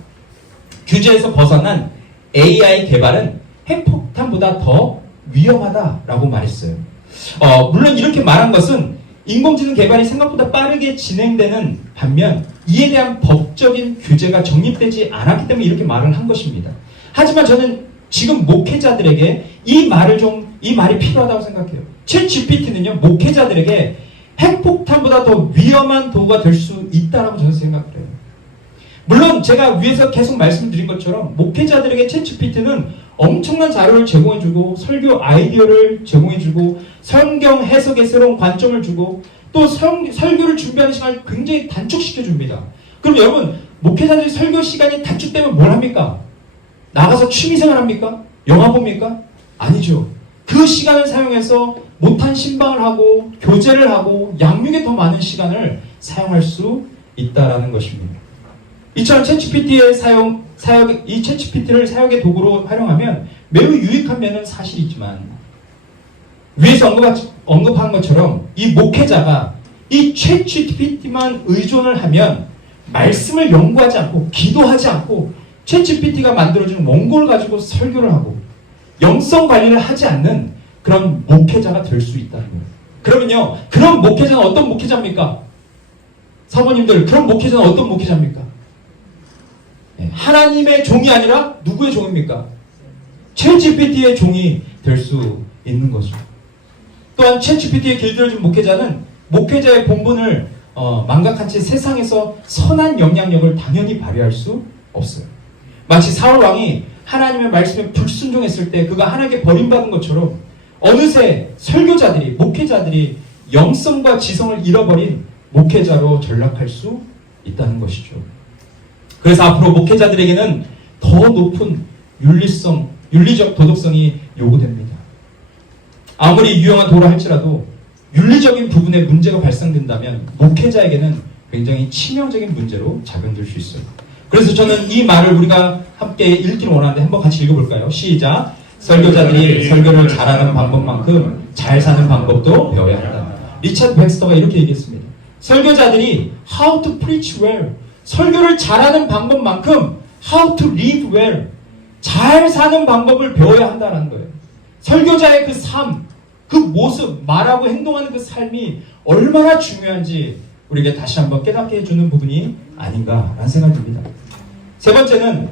규제에서 벗어난 AI 개발은 핵폭탄보다 더 위험하다라고 말했어요. 물론 이렇게 말한 것은 인공지능 개발이 생각보다 빠르게 진행되는 반면 이에 대한 법적인 규제가 정립되지 않았기 때문에 이렇게 말을 한 것입니다. 하지만 저는 지금 목회자들에게 이 말이 필요하다고 생각해요. 챗 GPT는요, 목회자들에게 핵폭탄보다 더 위험한 도구가 될 수 있다라고 저는 생각해요. 물론 제가 위에서 계속 말씀드린 것처럼 목회자들에게 챗 GPT는 엄청난 자료를 제공해주고 설교 아이디어를 제공해주고 성경 해석의 새로운 관점을 주고 또 설교를 준비하는 시간을 굉장히 단축시켜줍니다. 그럼 여러분, 목회자들이 설교 시간이 단축되면 뭘 합니까? 나가서 취미생활 합니까? 영화 봅니까? 아니죠. 그 시간을 사용해서 못한 신방을 하고 교제를 하고 양육에 더 많은 시간을 사용할 수 있다라는 것입니다. 이처럼 챗GPT의 이 챗GPT를 사역의 도구로 활용하면 매우 유익한 면은 사실이지만 위에서 언급한 것처럼 이 목회자가 이 챗GPT만 의존을 하면 말씀을 연구하지 않고 기도하지 않고 챗GPT가 만들어준 원고를 가지고 설교를 하고 영성 관리를 하지 않는 그런 목회자가 될 수 있다는 거예요. 그러면요, 그런 목회자는 어떤 목회자입니까? 사모님들, 그런 목회자는 어떤 목회자입니까? 하나님의 종이 아니라 누구의 종입니까? 챗GPT의 종이 될 수 있는 거죠. 또한 챗GPT에 길들여진 목회자는 목회자의 본분을 망각한 채 세상에서 선한 영향력을 당연히 발휘할 수 없어요. 마치 사울 왕이 하나님의 말씀에 불순종했을 때 그가 하나님께 버림받은 것처럼 어느새 설교자들이, 목회자들이 영성과 지성을 잃어버린 목회자로 전락할 수 있다는 것이죠. 그래서 앞으로 목회자들에게는 더 높은 윤리적 도덕성이 요구됩니다. 아무리 유용한 도라 할지라도 윤리적인 부분에 문제가 발생된다면 목회자에게는 굉장히 치명적인 문제로 작용될 수 있어요. 그래서 저는 이 말을 우리가 함께 읽기를 원하는데 한번 같이 읽어볼까요? 시작! 설교자들이 설교를 잘하는 방법만큼 잘 사는 방법도 배워야 한다. 리차드 백스터가 이렇게 얘기했습니다. 설교자들이 how to preach well, 설교를 잘하는 방법만큼 how to live well, 잘 사는 방법을 배워야 한다는 거예요. 설교자의 그 삶, 그 모습, 말하고 행동하는 그 삶이 얼마나 중요한지 우리에게 다시 한번 깨닫게 해주는 부분이 아닌가라는 생각이 듭니다. 세 번째는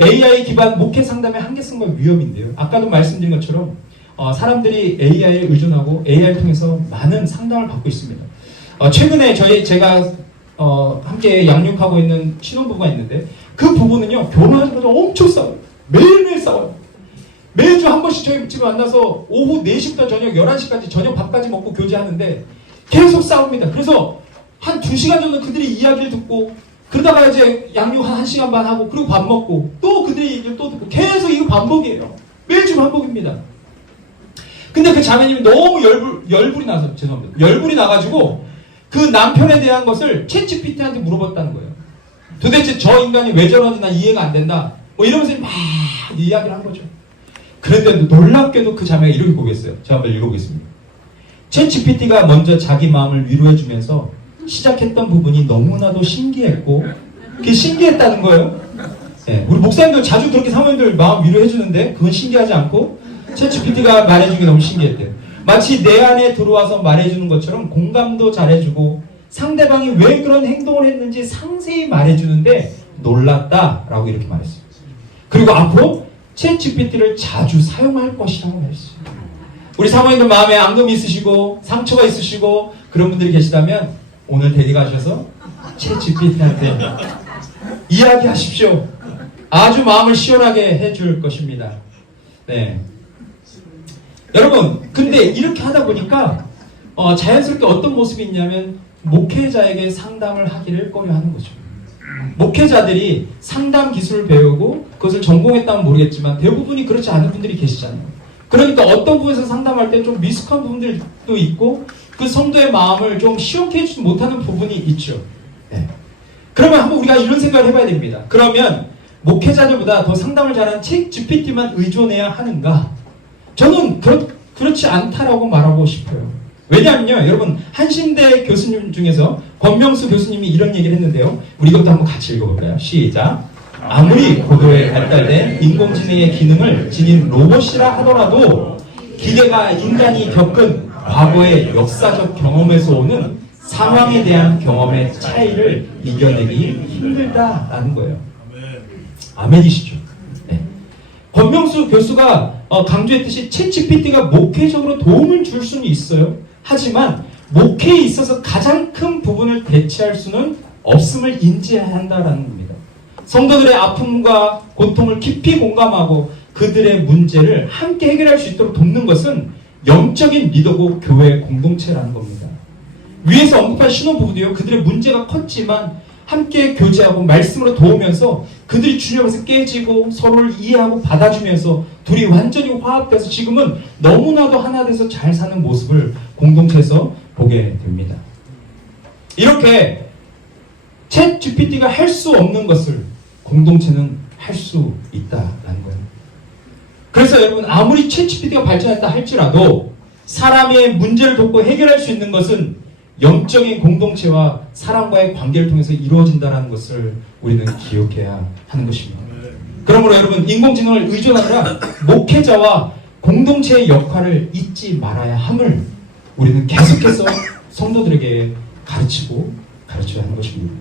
AI 기반 목회 상담의 한계성과 위험인데요. 아까도 말씀드린 것처럼 사람들이 AI에 의존하고 AI를 통해서 많은 상담을 받고 있습니다. 최근에 제가 함께 양육하고 있는 신혼부부가 있는데 그 부부는요 결혼하자마자 엄청 싸워요. 매일매일 싸워요. 매주 한 번씩 저희 집에 만나서 오후 4시부터 저녁 11시까지 저녁 밥까지 먹고 교제하는데 계속 싸웁니다. 그래서 한 2시간 정도 그들이 이야기를 듣고 그러다가 이제 양육 한 1시간 반 하고 그리고 밥 먹고 또 그들의 얘기를 또 듣고 계속 이거 반복이에요. 매주 반복입니다. 근데 그 자매님이 너무 열불이 나서 죄송합니다. 열불이 나가지고 그 남편에 대한 것을 챗GPT한테 물어봤다는 거예요. 도대체 저 인간이 왜 저러는지 난 이해가 안 된다. 뭐 이러면서 막 이야기를 한 거죠. 그런데 놀랍게도 그 자매가 이렇게 고백했어요. 제가 한번 읽어보겠습니다. 챗GPT가 먼저 자기 마음을 위로해주면서 시작했던 부분이 너무나도 신기했고 그게 신기했다는 거예요. 네, 우리 목사님들 자주 그렇게 사모님들 마음 위로해주는데 그건 신기하지 않고 챗GPT가 말해주는 게 너무 신기했대요. 마치 내 안에 들어와서 말해주는 것처럼 공감도 잘해주고 상대방이 왜 그런 행동을 했는지 상세히 말해주는데 놀랐다라고 이렇게 말했어요. 그리고 앞으로 챗GPT를 자주 사용할 것이라고 말했어요. 우리 사모님들 마음에 앙금이 있으시고 상처가 있으시고 그런 분들이 계시다면 오늘 데려가셔서 챗GPT한테 이야기하십시오. 아주 마음을 시원하게 해줄 것입니다. 네. 여러분, 근데 이렇게 하다 보니까 자연스럽게 어떤 모습이 있냐면 목회자에게 상담을 하기를 꺼려하는 거죠. 목회자들이 상담 기술을 배우고 그것을 전공했다면 모르겠지만 대부분이 그렇지 않은 분들이 계시잖아요. 그러니까 어떤 부분에서 상담할 때 좀 미숙한 부분들도 있고 그 성도의 마음을 좀 시원케 해주지 못하는 부분이 있죠. 네. 그러면 한번 우리가 이런 생각을 해봐야 됩니다. 그러면 목회자들보다 더 상담을 잘하는 챗GPT만 의존해야 하는가? 저는 그렇지 않다라고 말하고 싶어요. 왜냐하면요, 여러분 한신대 교수님 중에서 권명수 교수님이 이런 얘기를 했는데요. 우리 이것도 한번 같이 읽어볼까요? 시작. 아무리 고도에 발달된 인공지능의 기능을 지닌 로봇이라 하더라도 기계가 인간이 겪은 과거의 역사적 경험에서 오는 상황에 대한 경험의 차이를 이겨내기 힘들다라는 거예요. 아멘이시죠? 네. 권명수 교수가 강조했듯이 챗GPT가 목회적으로 도움을 줄 수는 있어요. 하지만 목회에 있어서 가장 큰 부분을 대체할 수는 없음을 인지해야 한다는 겁니다. 성도들의 아픔과 고통을 깊이 공감하고 그들의 문제를 함께 해결할 수 있도록 돕는 것은 영적인 리더고 교회 공동체라는 겁니다. 위에서 언급한 신혼부부도요. 그들의 문제가 컸지만 함께 교제하고 말씀으로 도우면서 그들이 주님 앞에서 깨지고 서로를 이해하고 받아주면서 둘이 완전히 화합돼서 지금은 너무나도 하나 돼서 잘 사는 모습을 공동체에서 보게 됩니다. 이렇게 챗GPT가 할 수 없는 것을 공동체는 할 수 있다라는 거예요. 그래서 여러분 아무리 챗GPT가 발전했다 할지라도 사람의 문제를 돕고 해결할 수 있는 것은 영적인 공동체와 사람과의 관계를 통해서 이루어진다는 것을 우리는 기억해야 하는 것입니다. 그러므로 여러분 인공지능을 의존하느라 목회자와 공동체의 역할을 잊지 말아야 함을 우리는 계속해서 성도들에게 가르치고 가르쳐야 하는 것입니다.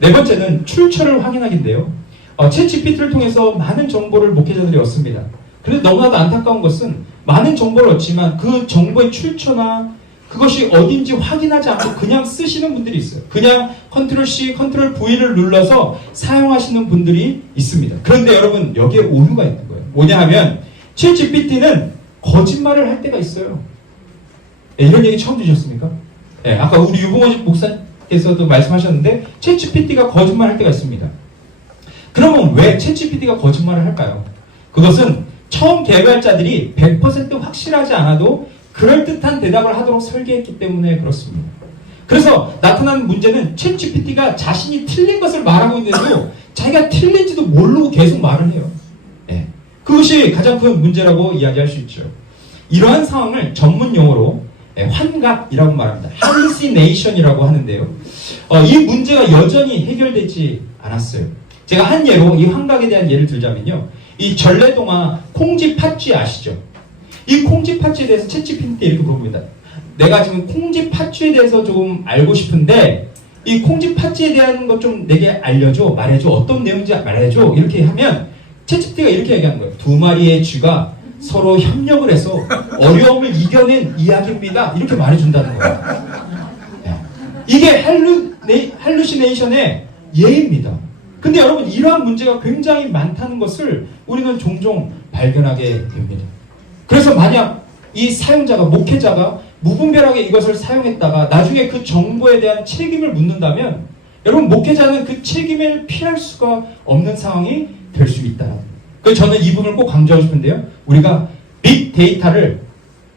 네 번째는 출처를 확인하기인데요. 챗GPT를 통해서 많은 정보를 목회자들이 얻습니다. 그런데 너무나도 안타까운 것은 많은 정보를 얻지만 그 정보의 출처나 그것이 어딘지 확인하지 않고 그냥 쓰시는 분들이 있어요. 그냥 컨트롤 C, 컨트롤 V를 눌러서 사용하시는 분들이 있습니다. 그런데 여러분 여기에 오류가 있는 거예요. 뭐냐 하면 챗GPT는 거짓말을 할 때가 있어요. 네, 이런 얘기 처음 들으셨습니까? 네, 아까 우리 유봉원 목사께서도 말씀하셨는데 챗GPT가 거짓말을 할 때가 있습니다. 그러면 왜 챗GPT가 거짓말을 할까요? 그것은 처음 개발자들이 100% 확실하지 않아도 그럴듯한 대답을 하도록 설계했기 때문에 그렇습니다. 그래서 나타나는 문제는 챗GPT가 자신이 틀린 것을 말하고 있는데도 자기가 틀린지도 모르고 계속 말을 해요. 네. 그것이 가장 큰 문제라고 이야기할 수 있죠. 이러한 상황을 전문 용어로 환각이라고 말합니다. hallucination이라고 하는데요. 이 문제가 여전히 해결되지 않았어요. 제가 한 예로 이 환각에 대한 예를 들자면요. 이 전래동화 콩쥐 팥쥐 아시죠? 이 콩쥐 팥쥐에 대해서 챗GPT 때 이렇게 물어봅니다. 내가 지금 콩쥐 팥쥐에 대해서 조금 알고 싶은데 이 콩쥐 팥쥐에 대한 것 좀 내게 알려줘, 말해줘, 어떤 내용인지 말해줘 이렇게 하면 챗GPT가 이렇게 얘기하는 거예요. 두 마리의 쥐가 서로 협력을 해서 어려움을 이겨낸 이야기입니다. 이렇게 말해준다는 거예요. 네. 이게 할루시네이션의 예입니다. 근데 여러분 이러한 문제가 굉장히 많다는 것을 우리는 종종 발견하게 됩니다. 그래서 만약 이 사용자가, 목회자가 무분별하게 이것을 사용했다가 나중에 그 정보에 대한 책임을 묻는다면 여러분 목회자는 그 책임을 피할 수가 없는 상황이 될 수 있다. 그래서 저는 이 부분을 꼭 강조하고 싶은데요. 우리가 빅데이터를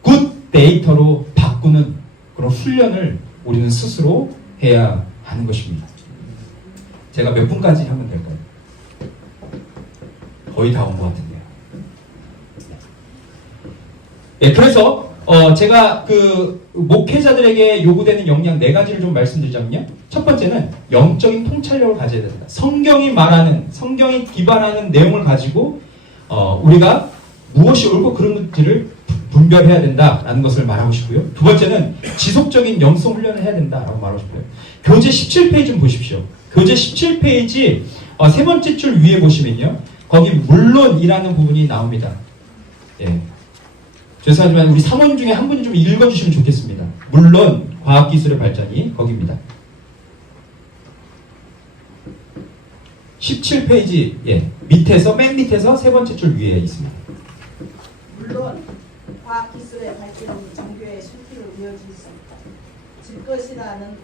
굿데이터로 바꾸는 그런 훈련을 우리는 스스로 해야 하는 것입니다. 제가 몇 분까지 하면 될까요? 거의 다 온 것 같은데요. 예, 그래서 제가 그 목회자들에게 요구되는 역량 4가지를 좀 말씀드리자면요. 첫 번째는 영적인 통찰력을 가져야 된다. 성경이 말하는, 성경이 기반하는 내용을 가지고 우리가 무엇이 옳고 그른지를 분별해야 된다라는 것을 말하고 싶고요. 두 번째는 지속적인 영성 훈련을 해야 된다라고 말하고 싶어요. 교재 17페이지 좀 보십시오. 교재 17페이지 세 번째 줄 위에 보시면요. 거기 물론이라는 부분이 나옵니다. 예. 죄송하지만 우리 사모님 중에 한 분이 좀 읽어주시면 좋겠습니다. 물론 과학기술의 발전이 거기입니다. 17페이지 예, 밑에서 맨 밑에서 세 번째 줄 위에 있습니다. 물론 과학기술의 발전이 종교의 실패를 이어질 수 있을 것이라는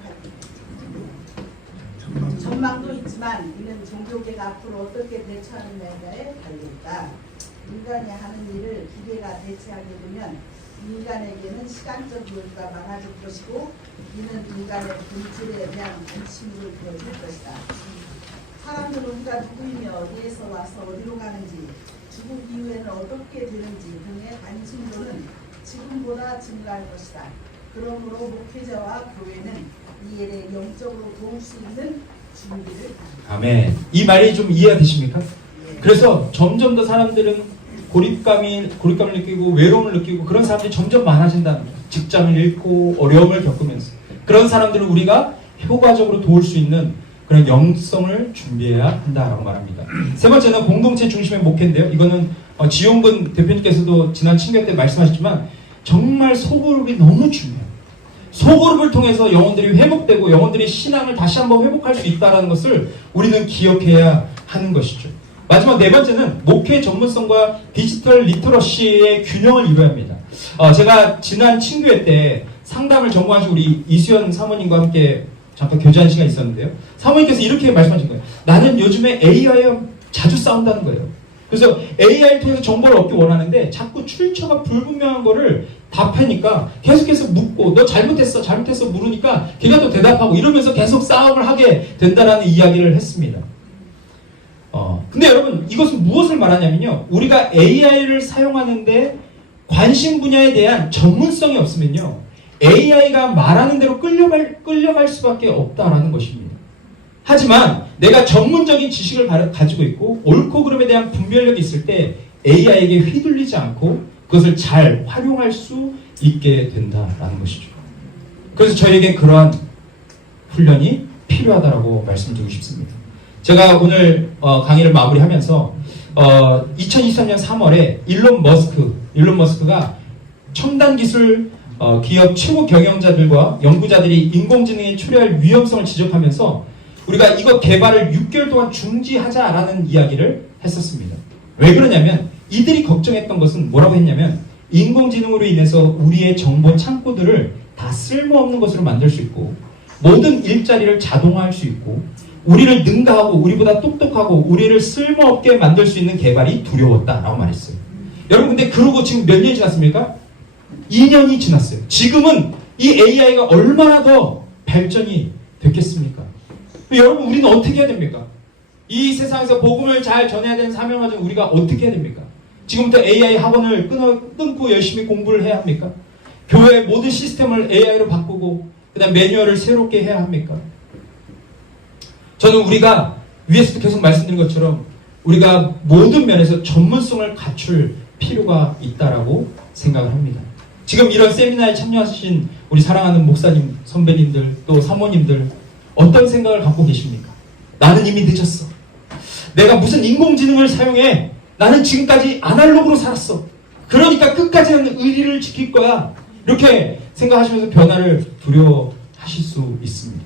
전망도 있지만 이는 종교계가 앞으로 어떻게 대처하느냐에 달려있다. 인간이 하는 일을 기계가 대체하게 되면 인간에게는 시간적 여유가 많아질 것이고 이는 인간의 본질에 대한 관심을 보여줄 것이다. 사람들은 우리가 누구이며 어디에서 와서 어디로 가는지 죽음 이후에는 어떻게 되는지 등의 관심도는 지금보다 증가할 것이다. 그러므로 목회자와 교회는 이 일에 영적으로 도울 수 있는 준비를 합니다. 아멘. 이 말이 좀 이해가 되십니까? 예. 그래서 점점 더 사람들은 고립감을 느끼고 외로움을 느끼고 그런 사람들이 점점 많아진다는 거예요. 직장을 잃고 어려움을 겪으면서 그런 사람들을 우리가 효과적으로 도울 수 있는 그런 영성을 준비해야 한다라고 말합니다. 세 번째는 공동체 중심의 목회인데요. 이거는 지용근 대표님께서도 지난 친교 때 말씀하셨지만 정말 소그룹이 너무 중요해요. 소그룹을 통해서 영혼들이 회복되고 영혼들이 신앙을 다시 한번 회복할 수 있다는 것을 우리는 기억해야 하는 것이죠. 마지막 네 번째는 목회 전문성과 디지털 리터러시의 균형을 이루어야 합니다. 제가 지난 친교회 때 상담을 전공하신 우리 이수연 사모님과 함께 잠깐 교제한 시간이 있었는데요. 사모님께서 이렇게 말씀하신 거예요. 나는 요즘에 AI와 자주 싸운다는 거예요. 그래서 AI를 통해서 정보를 얻기 원하는데 자꾸 출처가 불분명한 거를 답하니까 계속해서 묻고 너 잘못했어 물으니까 걔가 또 대답하고 이러면서 계속 싸움을 하게 된다라는 이야기를 했습니다. 근데 여러분 이것은 무엇을 말하냐면요. 우리가 AI를 사용하는데 관심 분야에 대한 전문성이 없으면요. AI가 말하는 대로 끌려갈 수밖에 없다라는 것입니다. 하지만 내가 전문적인 지식을 가지고 있고 옳고 그름에 대한 분별력이 있을 때 AI에게 휘둘리지 않고 그것을 잘 활용할 수 있게 된다라는 것이죠. 그래서 저에게 그러한 훈련이 필요하다라고 말씀드리고 싶습니다. 제가 오늘 강의를 마무리하면서 2023년 3월에 일론 머스크가 첨단 기술 기업 최고 경영자들과 연구자들이 인공지능에 초래할 위험성을 지적하면서 우리가 이거 개발을 6개월 동안 중지하자라는 이야기를 했었습니다. 왜 그러냐면 이들이 걱정했던 것은 뭐라고 했냐면 인공지능으로 인해서 우리의 정보 창고들을 다 쓸모없는 것으로 만들 수 있고 모든 일자리를 자동화할 수 있고 우리를 능가하고 우리보다 똑똑하고 우리를 쓸모없게 만들 수 있는 개발이 두려웠다라고 말했어요. 여러분 근데 그러고 지금 몇 년이 지났습니까? 2년이 지났어요. 지금은 이 AI가 얼마나 더 발전이 됐겠습니까? 여러분 우리는 어떻게 해야 됩니까? 이 세상에서 복음을 잘 전해야 되는 사명을 가지고 우리가 어떻게 해야 됩니까? 지금부터 AI 학원을 끊고 열심히 공부를 해야 합니까? 교회의 모든 시스템을 AI로 바꾸고 그 다음 매뉴얼을 새롭게 해야 합니까? 저는 우리가 위에서도 계속 말씀드린 것처럼 우리가 모든 면에서 전문성을 갖출 필요가 있다라고 생각을 합니다. 지금 이런 세미나에 참여하신 우리 사랑하는 목사님, 선배님들, 또 사모님들 어떤 생각을 갖고 계십니까? 나는 이미 늦었어. 내가 무슨 인공지능을 사용해 나는 지금까지 아날로그로 살았어. 그러니까 끝까지는 의리를 지킬 거야. 이렇게 생각하시면서 변화를 두려워하실 수 있습니다.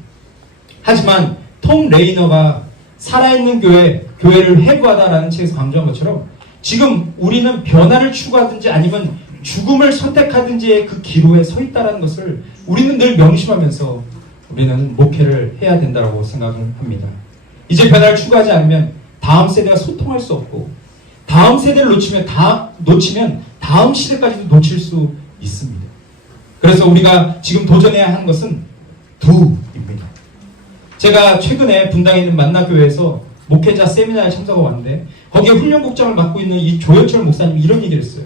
하지만 톰 레이너가 살아있는 교회를 회부하다라는 책에서 강조한 것처럼 지금 우리는 변화를 추구하든지 아니면 죽음을 선택하든지의 그 기로에 서 있다는 것을 우리는 늘 명심하면서 우리는 목회를 해야 된다고 생각을 합니다. 이제 변화를 추구하지 않으면 다음 세대가 소통할 수 없고 다음 세대를 놓치면 다음 시대까지도 놓칠 수 있습니다. 그래서 우리가 지금 도전해야 하는 것은 두입니다. 제가 최근에 분당에 있는 만나교회에서 목회자 세미나에 참석하고 왔는데 거기에 훈련국장을 맡고 있는 이 조현철 목사님이 이런 얘기를 했어요.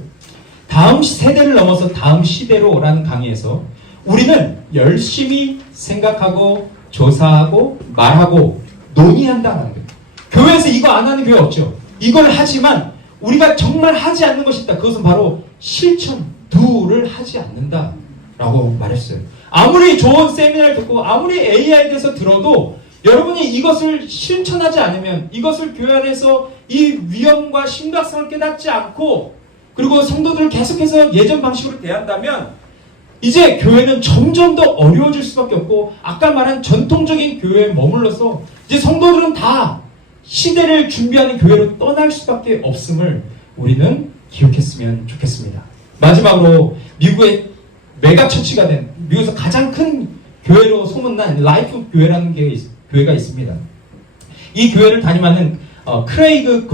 다음 세대를 넘어서 다음 시대로라는 강의에서 우리는 열심히 생각하고 조사하고 말하고 논의한다는 거예요. 교회에서 이거 안 하는 교회 없죠. 이걸 하지만 우리가 정말 하지 않는 것이 있다. 그것은 바로 실천, do를 하지 않는다라고 말했어요. 아무리 좋은 세미나를 듣고 아무리 AI에 대해서 들어도 여러분이 이것을 실천하지 않으면 이것을 교회 안에서 이 위험과 심각성을 깨닫지 않고 그리고 성도들을 계속해서 예전 방식으로 대한다면 이제 교회는 점점 더 어려워질 수밖에 없고 아까 말한 전통적인 교회에 머물러서 이제 성도들은 다 시대를 준비하는 교회로 떠날 수밖에 없음을 우리는 기억했으면 좋겠습니다. 마지막으로 미국의 메가처치가 된 미국에서 가장 큰 교회로 소문난 라이프 교회라는 교회가 있습니다. 이 교회를 담임하는 크레이그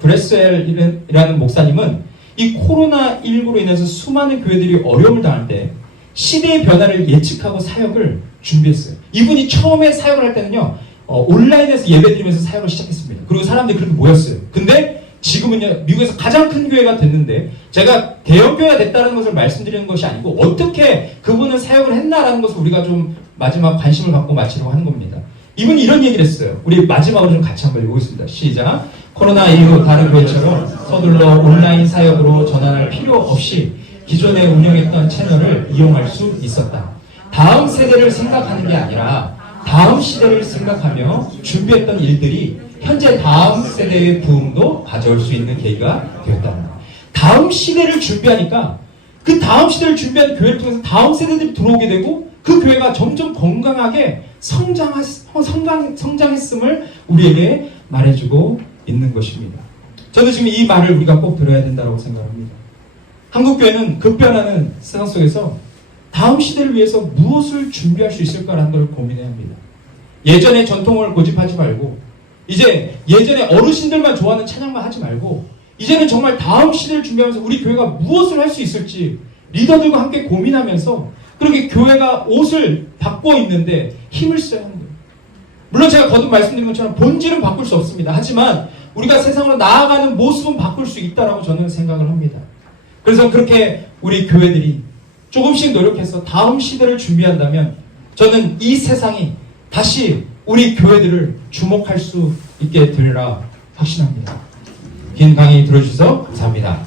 그레스웰이라는 목사님은 이 코로나19로 인해서 수많은 교회들이 어려움을 당할 때 시대의 변화를 예측하고 사역을 준비했어요. 이분이 처음에 사역을 할 때는요, 온라인에서 예배드리면서 사역을 시작했습니다. 그리고 사람들이 그렇게 모였어요. 근데 지금은요, 미국에서 가장 큰 교회가 됐는데, 제가 대형 교회가 됐다는 것을 말씀드리는 것이 아니고, 어떻게 그분은 사역을 했나라는 것을 우리가 좀 마지막 관심을 갖고 마치려고 하는 겁니다. 이분이 이런 얘기를 했어요. 우리 마지막으로 좀 같이 한번 읽어보겠습니다. 시작. 코로나 이후 다른 교회처럼 서둘러 온라인 사역으로 전환할 필요 없이 기존에 운영했던 채널을 이용할 수 있었다. 다음 세대를 생각하는 게 아니라 다음 시대를 생각하며 준비했던 일들이 현재 다음 세대의 부흥도 가져올 수 있는 계기가 되었다. 다음 시대를 준비하니까 그 다음 시대를 준비하는 교회를 통해서 다음 세대들이 들어오게 되고 그 교회가 점점 건강하게 성장했음을 우리에게 말해주고 있는 것입니다. 저는 지금 이 말을 우리가 꼭 들어야 된다고 생각합니다. 한국교회는 급변하는 세상 속에서 다음 시대를 위해서 무엇을 준비할 수 있을까라는 걸 고민해야 합니다. 예전의 전통을 고집하지 말고 이제 예전에 어르신들만 좋아하는 찬양만 하지 말고 이제는 정말 다음 시대를 준비하면서 우리 교회가 무엇을 할 수 있을지 리더들과 함께 고민하면서 그렇게 교회가 옷을 바꿔 입는데 힘을 써야 하는 거예요. 물론 제가 거듭 말씀드린 것처럼 본질은 바꿀 수 없습니다. 하지만 우리가 세상으로 나아가는 모습은 바꿀 수 있다라고 저는 생각을 합니다. 그래서 그렇게 우리 교회들이 조금씩 노력해서 다음 시대를 준비한다면 저는 이 세상이 다시 우리 교회들을 주목할 수 있게 되리라 확신합니다. 긴 강의 들어주셔서 감사합니다.